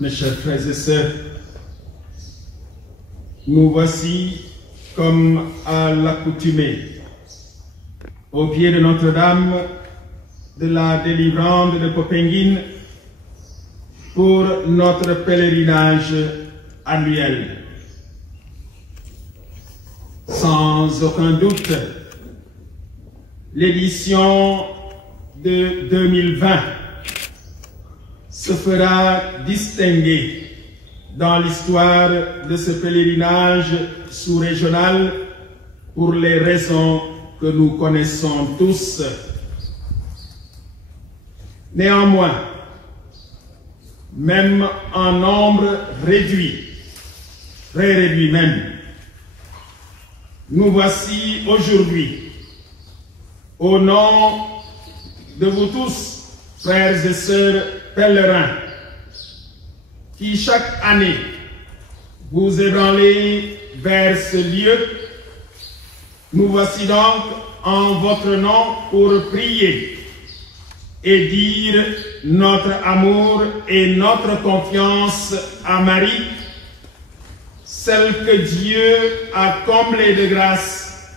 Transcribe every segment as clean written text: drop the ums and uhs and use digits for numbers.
Mes chers frères et sœurs, nous voici, comme à l'accoutumée, au pied de Notre-Dame de la Délivrande de Popenguine pour notre pèlerinage annuel. Sans aucun doute, l'édition de 2020 se fera distinguer dans l'histoire de ce pèlerinage sous-régional pour les raisons que nous connaissons tous. Néanmoins, même en nombre réduit, très réduit même, nous voici aujourd'hui, au nom de vous tous, frères et sœurs pèlerins, qui chaque année vous ébranlez vers ce lieu, nous voici donc en votre nom pour prier et dire notre amour et notre confiance à Marie, celle que Dieu a comblée de grâce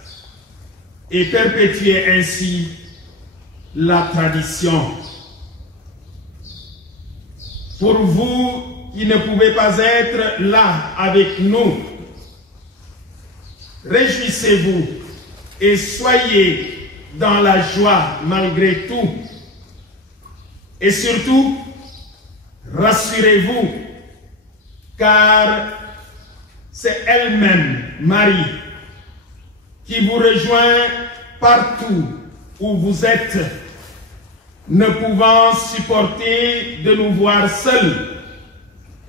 et perpétuer ainsi la tradition. Pour vous qui ne pouvez pas être là avec nous, réjouissez-vous et soyez dans la joie malgré tout. Et surtout, rassurez-vous, car c'est elle-même, Marie, qui vous rejoint partout où vous êtes, ne pouvant supporter de nous voir seuls,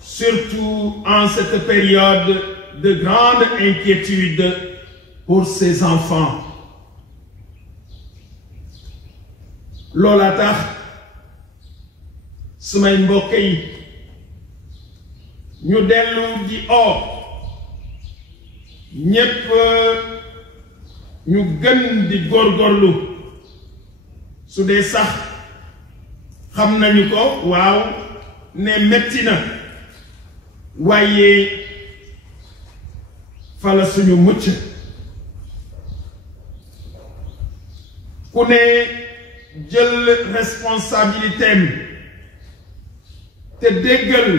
surtout en cette période de grande inquiétude pour ses enfants. Lola tax sumay mbokk yi ñu dellu di ñépp ñu gën di góorgóorlu su dee sax xam nañu ko waaw ne metti na waaye fala suñu mucc ku ne jël responsabilité te déggal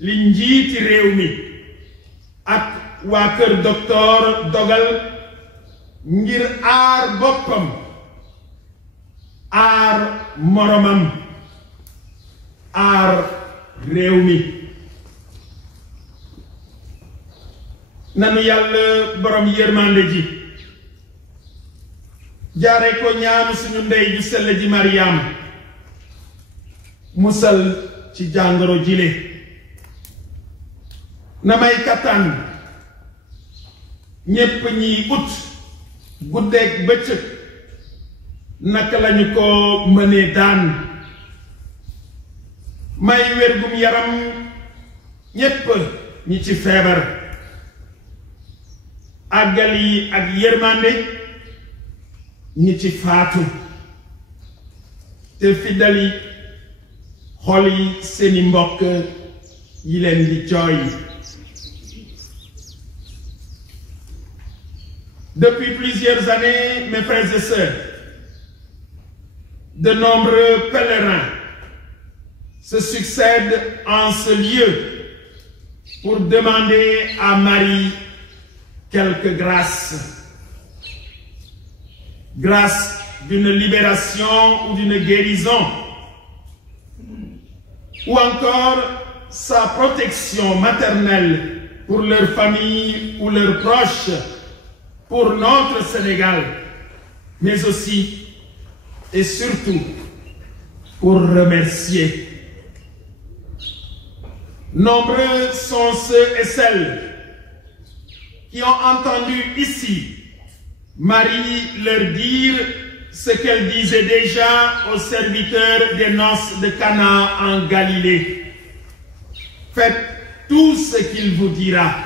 li njiiti réew mi ak waa kër docteur dogal ngir aar boppam aar moromam aar réew mi nanu yàlla borom yërmande ji jaare ko ñaanu suñu ndey ju sell ji Mariam musal ci jàngoro jile na may kattan ñépp ñiy ut guddeeg bëccëg naka lañu ko mënee daan may wérgum yaram ñépp ñi ci feebar àggali ak yërmande ñi ci faatu te fiddali xol yi seeni mbokk yi leen di jooy. Depuis plusieurs années, mes frères et sœurs, de nombreux pèlerins se succèdent en ce lieu pour demander à Marie quelques grâces. Grâce d'une libération ou d'une guérison, ou encore sa protection maternelle pour leur famille ou leurs proches, pour notre Sénégal, mais aussi et surtout pour remercier. Nombreux sont ceux et celles qui ont entendu ici Marie leur dire ce qu'elle disait déjà aux serviteurs des noces de Cana en Galilée. Faites tout ce qu'il vous dira.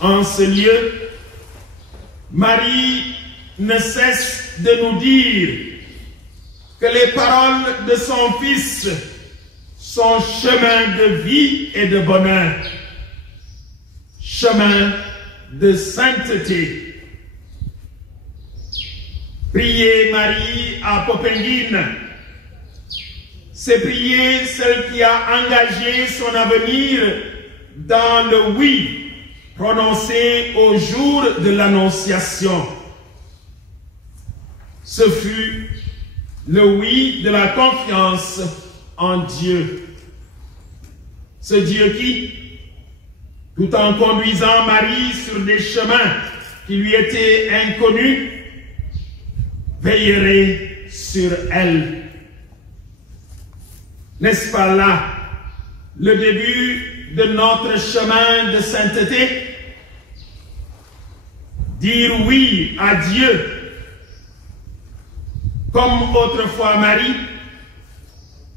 En ce lieu, Marie ne cesse de nous dire que les paroles de son Fils sont chemin de vie et de bonheur, chemin de sainteté. Prier Marie à Poppendigne, c'est prier celle qui a engagé son avenir dans le oui prononcé au jour de l'Annonciation. Ce fut le oui de la confiance en Dieu. Ce Dieu qui, tout en conduisant Marie sur des chemins qui lui étaient inconnus, veillerait sur elle. N'est-ce pas là le début de notre chemin de sainteté? Dire oui à Dieu, comme autrefois Marie,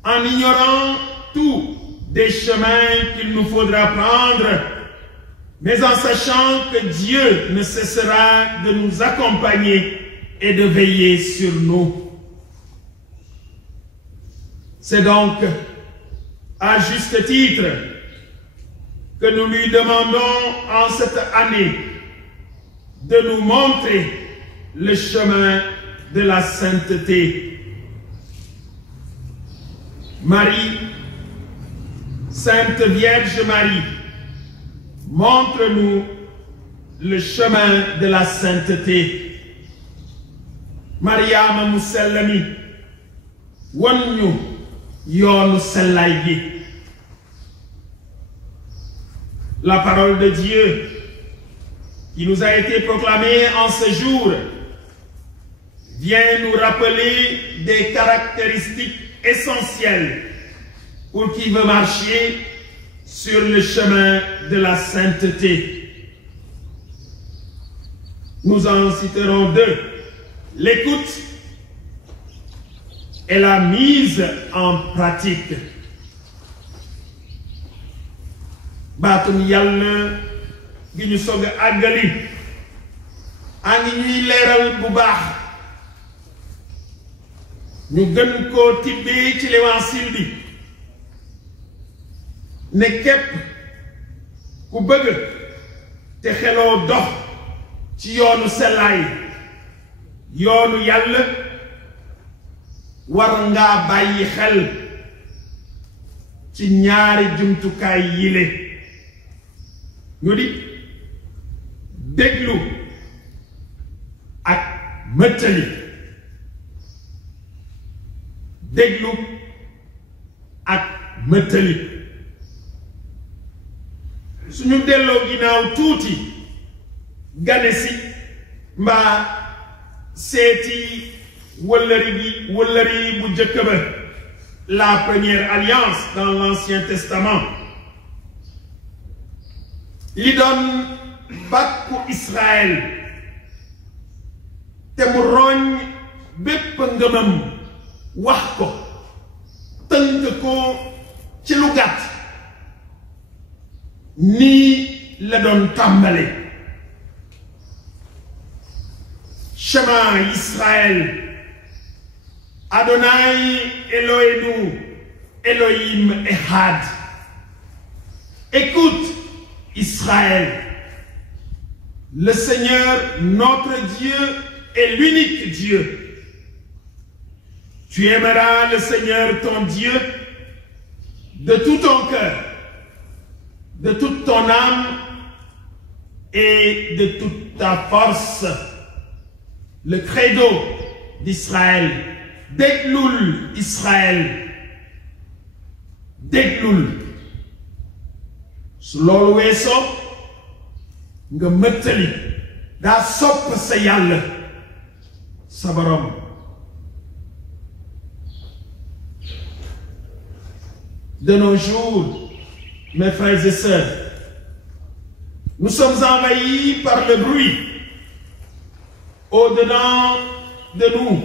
en ignorant tous des chemins qu'il nous faudra prendre, mais en sachant que Dieu ne cessera de nous accompagner et de veiller sur nous. C'est donc à juste titre que nous lui demandons en cette année de nous montrer le chemin de la sainteté. Marie, Sainte Vierge Marie, montre-nous le chemin de la sainteté. Mariama mu sell mi wan ñu yoonu sellaay gi. La parole de Dieu qui nous a été proclamée en ce jour vient nous rappeler des caractéristiques essentielles pour qui veut marcher sur le chemin de la sainteté. Nous en citerons deux: l'écoute et la mise en pratique. Baatum Yàlla gi ñu soog a àggali a ngi ñuy leeral bu baax ñu gën koo tibbee ci l'évangile bi ne képp ku bëgg te xeloo dox ci yoonu sellaay, yoonu Yàlla, war ngaa bàyyi xel ci ñaari jumtukaay yile ñu di déglu ak mëttali. Déglu ak mëttali. suñu delloo ginnaaw tuuti gane si mbaa seeti wëllëri bu jëkk ba, la première alliance dans l'Ancien Testament, li doon bàkku Israël te mu roñ bépp ngëmam wax ko tënk ko ci lu gàtt nii la doon tàmbale. Shema Israël, Adonai Eloheinu, Elohim Echad. Écoute Israël, le Seigneur notre Dieu est l'unique Dieu. Tu aimeras le Seigneur ton Dieu de tout ton cœur, de toute ton âme et de toute ta force. Le credo d'Israël. Déglul Israël. Déglul. Su loolu weesoo nga mëttali daa sopp sa Yàlla sa borom. De nos jours, mes frères et sœurs, Nous sommes envahis par le bruit au-dedans de nous,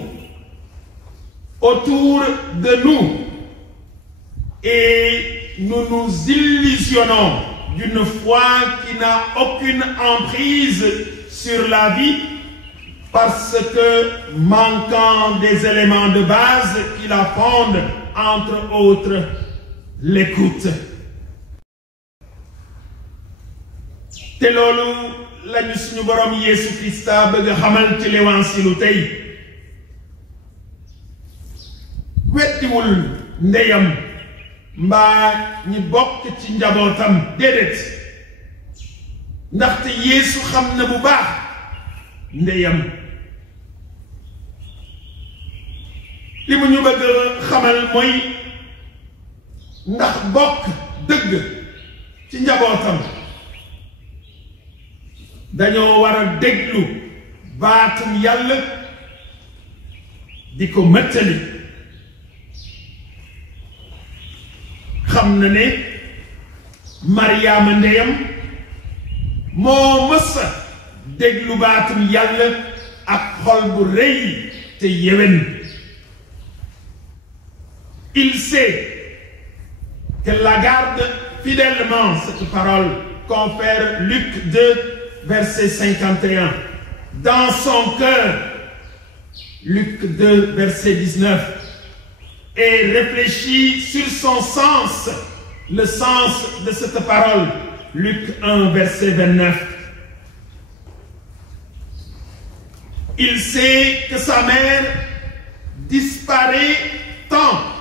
autour de nous, et nous nous illusionnons d'une foi qui n'a aucune emprise sur la vie parce que manquant des éléments de base qui la fondent, entre autres l'écoute. te loolu lañu suñu borom Yeesu Krista bëgg xamal ci l'Évangile tey weddiwul ndeyam mbaa ñi bokk ci njabootam déedéet ndaxte Yeesu xam na bu baax ndeyam li mu ñu bëgg xamal mooy ndax bokk dëgg ci njabootam dañoo war a déglu baatum Yàlla di ko mëttali xam na ne Mariama ndeyam moo mësa déglu baatum Yàlla ak xol bu rëy te yewen. Il sait qu'elle la garde fidèlement, cette parole, confère Luc 2, verset 51. Dans son cœur, Luc 2, verset 19. Et réfléchit sur son sens, le sens de cette parole, Luc 1, verset 29. Il sait que sa mère disparaît tant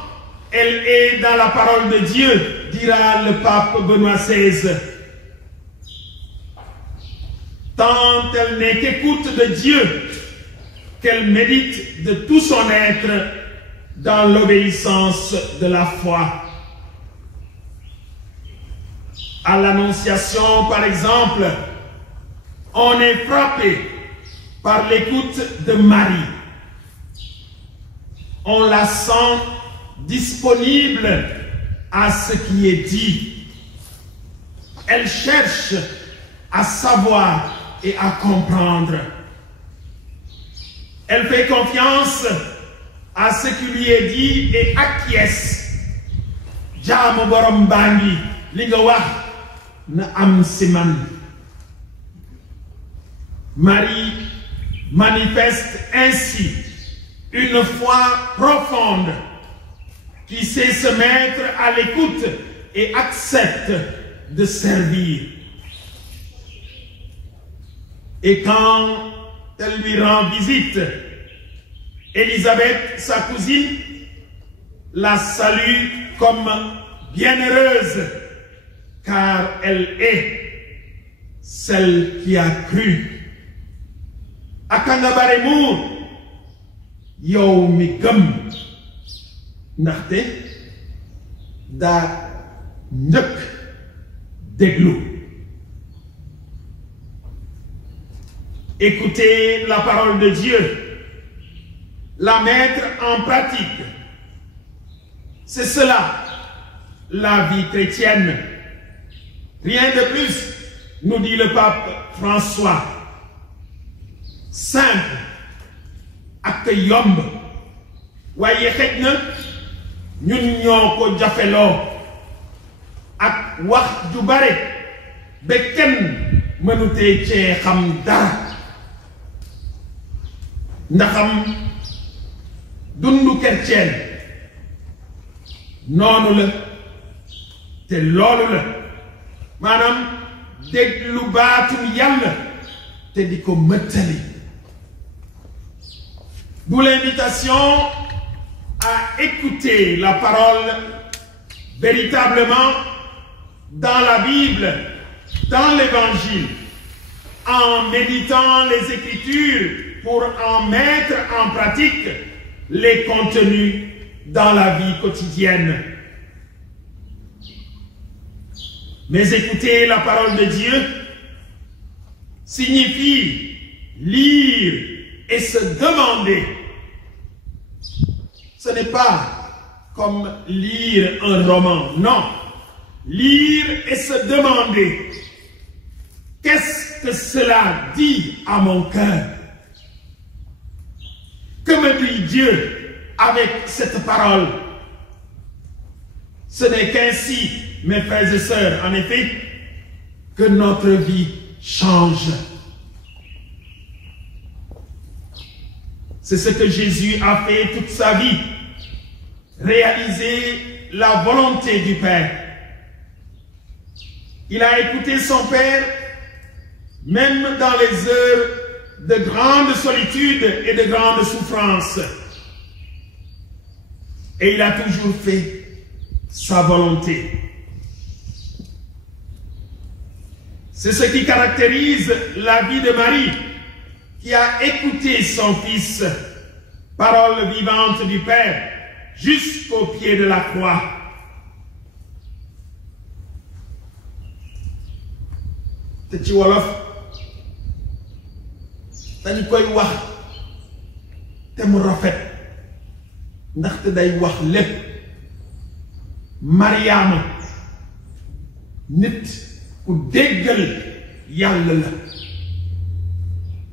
elle est dans la parole de Dieu, dira le pape Benoît XVI. Tant elle n'est qu'écoute de Dieu, qu'elle médite de tout son être dans l'obéissance de la foi. À l'Annonciation, par exemple, on est frappé par l'écoute de Marie. On la sent disponible à ce qui est dit. Elle cherche à savoir et à comprendre. Elle fait confiance à ce qui lui est dit et acquiesce. Jaamu borom bangi li nga wax na am si man. Marie manifeste ainsi une foi profonde qui sait se mettre à l'écoute et accepte de servir. Et quand elle lui rend visite, Élisabeth, sa cousine, la salue comme bienheureuse, car elle est celle qui a cru. Akanda Mour, yow mi gëm ndaxte daa njëkk déglu. Écoutez la parole de Dieu, la mettre en pratique. C'est cela, la vie chrétienne. Rien de plus, nous dit le pape François. Simple, ak yomb, waaye xëj na ñun ñoo ko jafeloo ak wax ju bare ba kenn mënutee cee xam dara. Ndaxam dundu chrétien noonu la te loolu la maanaam déglu baatum Yàlla te di ko mëttali. D'où l'invitation à écouter la parole véritablement dans la Bible, dans l'Évangile, en méditant les Écritures pour en mettre en pratique les contenus dans la vie quotidienne. Mais écouter la parole de Dieu signifie lire et se demander. Ce n'est pas comme lire un roman, non. Lire et se demander. qu'est-ce que cela dit à mon cœur? Que me dit Dieu avec cette parole? Ce n'est qu'ainsi, mes frères et sœurs, en effet, que notre vie change. C'est ce que Jésus a fait toute sa vie, réaliser la volonté du Père. Il a écouté son Père, même dans les heures de grande solitude et de grande souffrance. Et il a toujours fait sa volonté. C'est ce qui caractérise la vie de Marie, qui a écouté son Fils, parole vivante du Père, jusqu'au pied de la croix. te ci wolof dañ koy wax te mu rafet ndaxte day wax lépp. Mariama nit ku déggal yàlla la,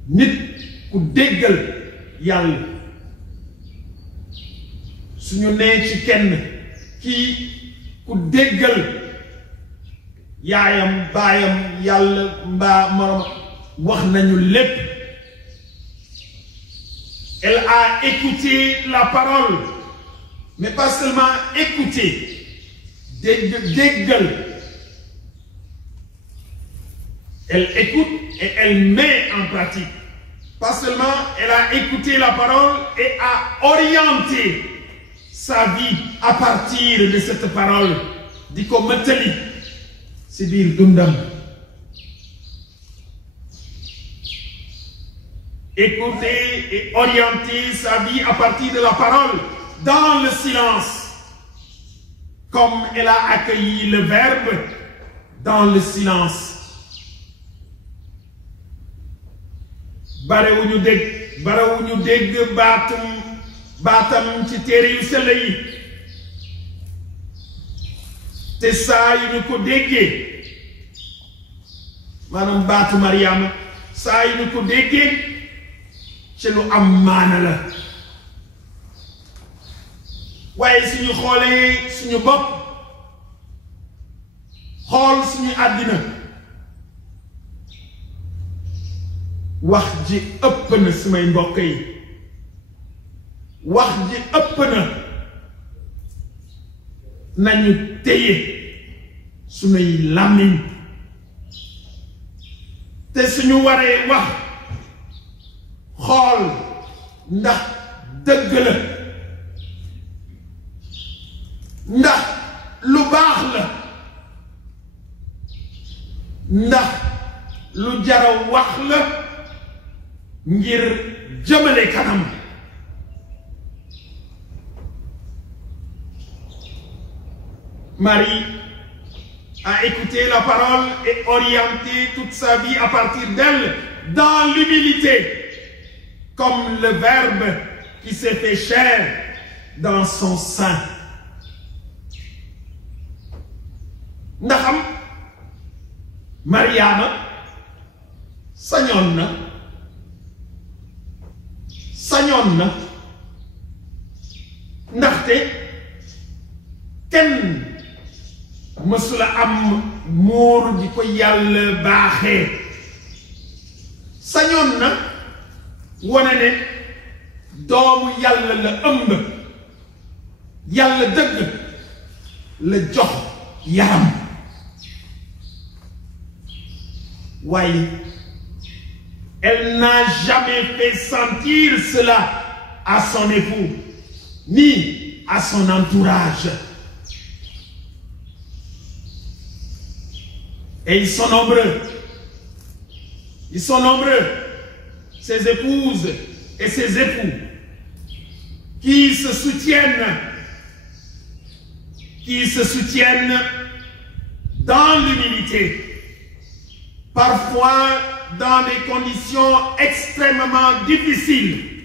nit ku déggal yàlla. suñu nee ci kenn kii ku déggal yaayam baayam yàlla mbaa morom wax nañu lépp. Elle a écouté la parole, mais pas seulement écouter, déggal. Elle écoute et elle met en pratique. Pas seulement elle a écouté la parole et a orienté sa vie à partir de cette parole. Di ko mëttali ci biir dundam. Écouter et orienter sa vie à partir de la parole dans le silence, comme elle a accueilli le Verbe dans le silence. barewuñu dégg baatam ci téere yu sell yi te saa yu ñu ko déggee maanaam baatu Mariama saa yu ñu ko déggee ci lu am maana la. waaye suñu xoolee suñu bopp xool suñu àddina wax ji ëpp na sumay mbokk yi, wax ji ëpp na. nañu téye suñuy làmmiñ te suñu waree wax xool ndax dëgg la, ndax lu baax la, ndax lu jara wax la ngir jëmale kanam. Marie a écouté la parole et orienté toute sa vie à partir d'elle dans l'humilité, comme le Verbe qui s'est fait chair dans son sein. Ndaxam Mariama sañoon na ndaxte kenn mësula am muur di ko yàlla baaxee. sañoon na wane ne doomu yàlla la ëmb, yàlla dëgg la jox yaram. waaye elle n'a jamais fait sentir cela à son époux ni à son entourage. Et ils sont nombreux, ses épouses et ses époux, qui se soutiennent dans l'humilité, parfois dans des conditions extrêmement difficiles,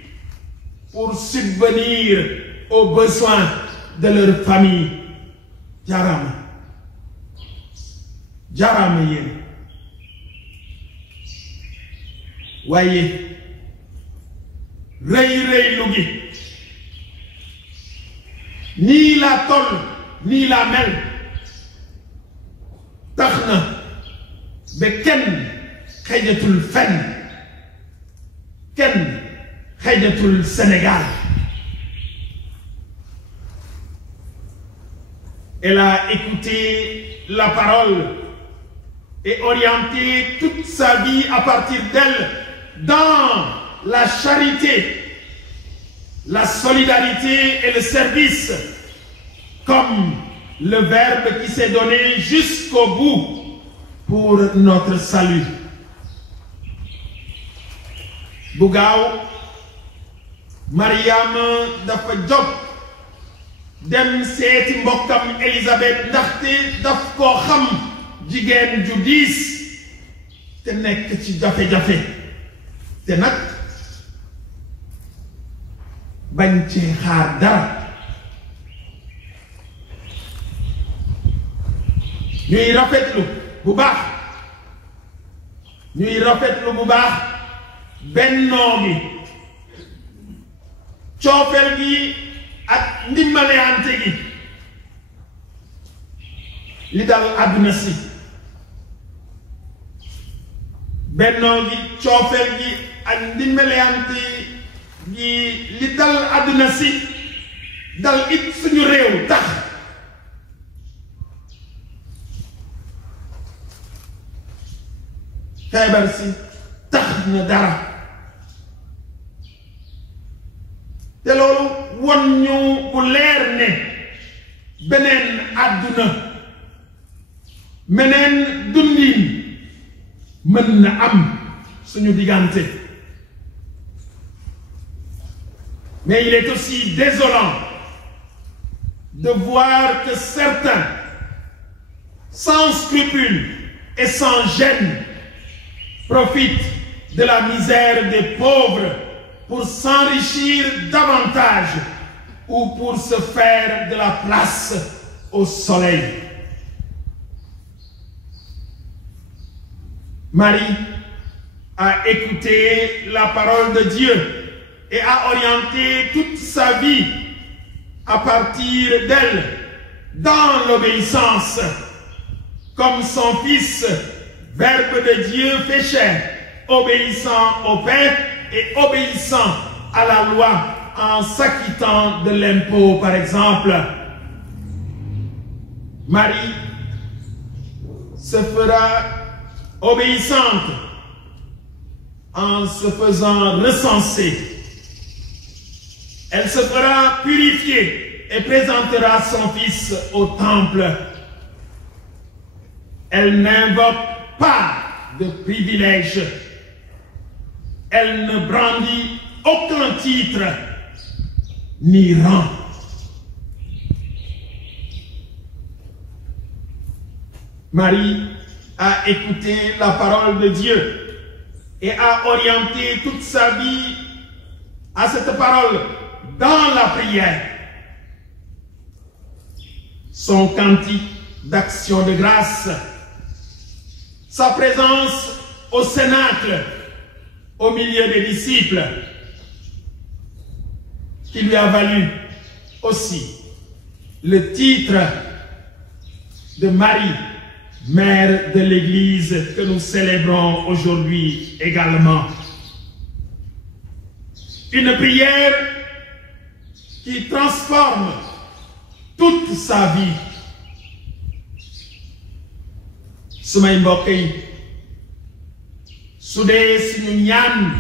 pour subvenir aux besoins de leur famille. Jarama yéen Voyez, rey lugi, ni la tol, ni la mel, taxna, be ken xejatul fenn, ken xejatul Sénégal. Elle a écouté la parole et orienté toute sa vie à partir d'elle dans la charité, la solidarité et le service, comme le Verbe qui s'est donné jusqu'au bout pour notre salut. Bougaou, Mariam dafa job dem seeti mbokkam Elisabeth ndaxte daf koo xam jigéen ju diis te nekk ci jafe-jafe te nag bañ ci xaar dara. ñuy rafetlu bu baax bennoo gi, coofeel gi ak ndimbalante gi li dal àdduna si. bennoo gi, coofeel gi ak ndimbalante gi li dal àdduna si dal it suñu réew tax feebar si tax na dara te loolu won ñu bu leer ne beneen àdduna meneen dundin mën na am suñu diggante. Mais il est aussi désolant de voir que certains, sans scrupule et sans gêne, profitent de la misère des pauvres pour s'enrichir davantage ou pour se faire de la place au soleil. Marie a écouté la parole de Dieu et a orienté toute sa vie à partir d'elle dans l'obéissance, comme son Fils, Verbe de Dieu fait chair, obéissant au Père et obéissant à la loi en s'acquittant de l'impôt, par exemple. Marie se fera obéissante en se faisant recenser. Elle se fera purifier et présentera son Fils au temple. Elle n'invoque pas de privilèges. Elle ne brandit aucun titre ni rang. Marie a écouté la parole de Dieu et a orienté toute sa vie à cette parole dans la prière. Son cantique d'action de grâce, sa présence au cénacle, au milieu des disciples, qui lui a valu aussi le titre de Marie, mère de l'Église que nous célébrons aujourd'hui également. Une prière qui transforme toute sa vie. Sumay mbokk yi su dee suñu ñaan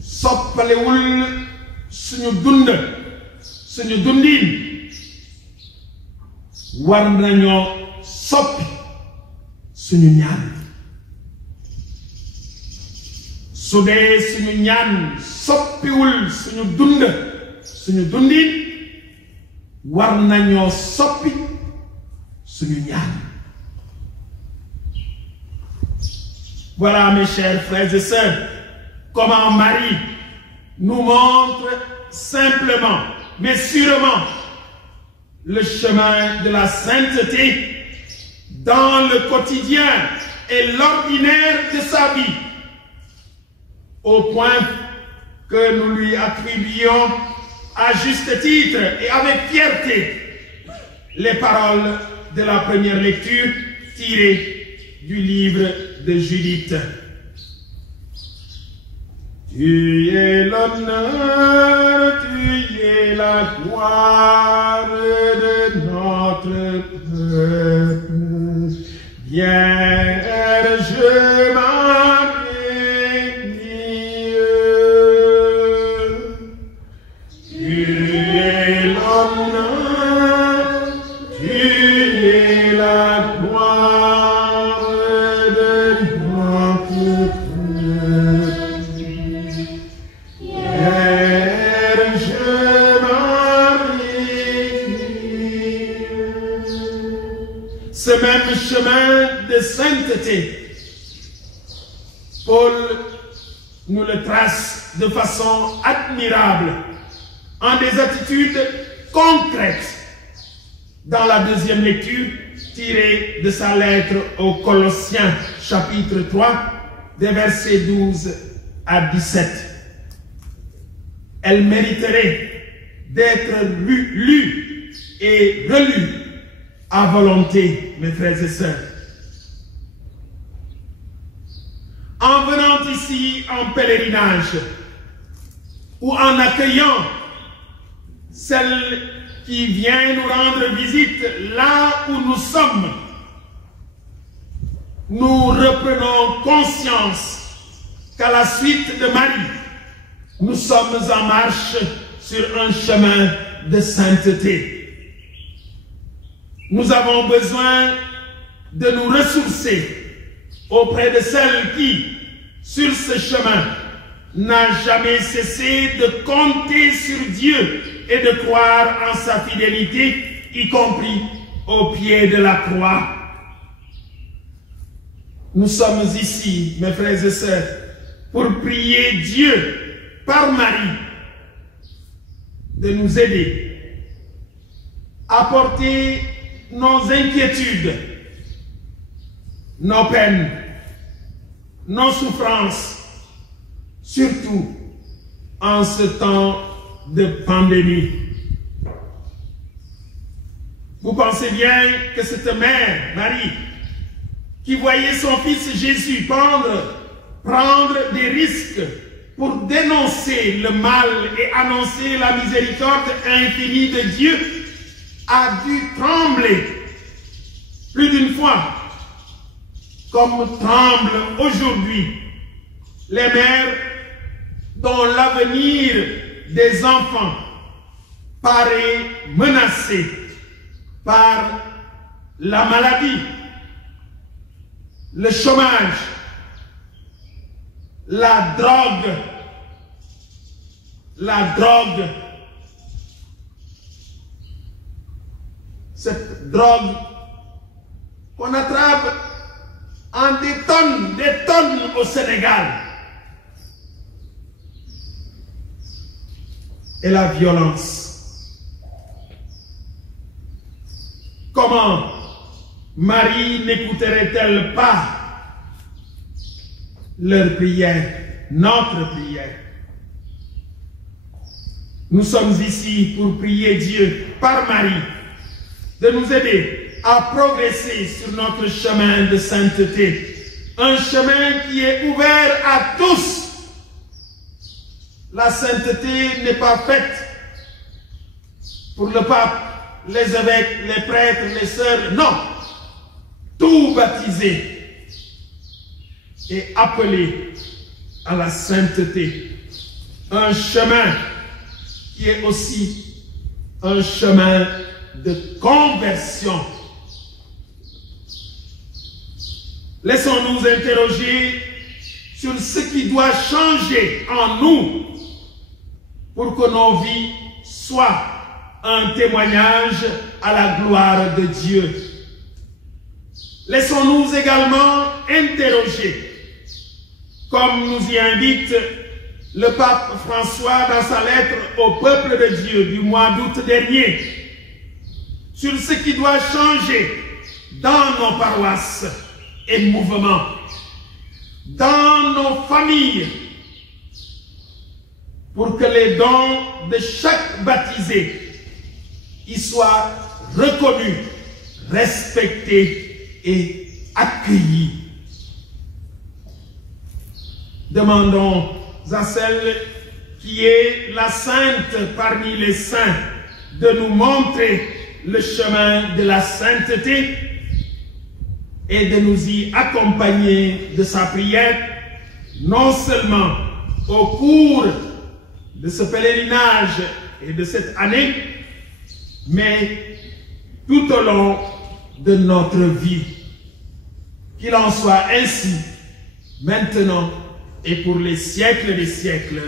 soppalewul suñu dund suñu dundin war nañoo soppi suñu ñaan. Su dee suñu ñaan soppiwul suñu dund suñu dundin war nañoo soppi suñu ñaan. Voilà, mes chers frères et sœurs, comment Marie nous montre simplement, mais sûrement, le chemin de la sainteté dans le quotidien et l'ordinaire de sa vie. au point que nous lui attribuions à juste titre et avec fierté les paroles de la première lecture tirées du livre de Judith. Tu es l'honneur, tu es la gloire de notre peuple. Vierge Marie, tu es l'honneur, tu es la gloire de notre peuple. Vierge Marie, ce même chemin de sainteté, Paul nous le trace de façon admirable en des attitudes concrètes dans la deuxième lecture tirée de sa lettre aux Colossiens, chapitre 3, des versets 12 à 17. Elle mériterait d'être lue et relue à volonté, mes frères et sœurs. En venant ici en pèlerinage ou en accueillant celle qui vient nous rendre visite là où nous sommes, nous reprenons conscience qu'à la suite de Marie, nous sommes en marche sur un chemin de sainteté. Nous avons besoin de nous ressourcer auprès de celle qui, sur ce chemin, n'a jamais cessé de compter sur Dieu et de croire en sa fidélité, y compris au pied de la croix. Nous sommes ici, mes frères et sœurs, pour prier Dieu par Marie de nous aider à porter nos inquiétudes, nos peines, nos souffrances, surtout en ce temps de pandémie. Vous pensez bien que cette mère, Marie, qui voyait son fils Jésus prendre des risques pour dénoncer le mal et annoncer la miséricorde infinie de Dieu, a dû trembler plus d'une fois, comme tremblent aujourd'hui les mères dont l'avenir des enfants paraît menacé par la maladie, le chômage, la drogue, cette drogue qu'on attrape en des tonnes au Sénégal, et la violence. Comment Marie n'écouterait-elle pas leur prière, notre prière? Nous sommes ici pour prier Dieu par Marie de nous aider à progresser sur notre chemin de sainteté, un chemin qui est ouvert à tous. La sainteté n'est pas faite pour le pape, les évêques, les prêtres, les sœurs, non. Tout baptisé est appelé à la sainteté. Un chemin qui est aussi un chemin de conversion. Laissons-nous interroger sur ce qui doit changer en nous pour que nos vies soient un témoignage à la gloire de Dieu. Laissons-nous également interroger, comme nous y invite le pape François dans sa lettre au peuple de Dieu du mois d'août dernier, sur ce qui doit changer dans nos paroisses et mouvements, dans nos familles pour que les dons de chaque baptisé y soient reconnus, respectés et accueillis. Demandons à celle qui est la sainte parmi les saints de nous montrer le chemin de la sainteté et de nous y accompagner de sa prière, non seulement au cours de ce pèlerinage et de cette année, mais tout au long de notre vie. Qu'il en soit ainsi, maintenant et pour les siècles des siècles.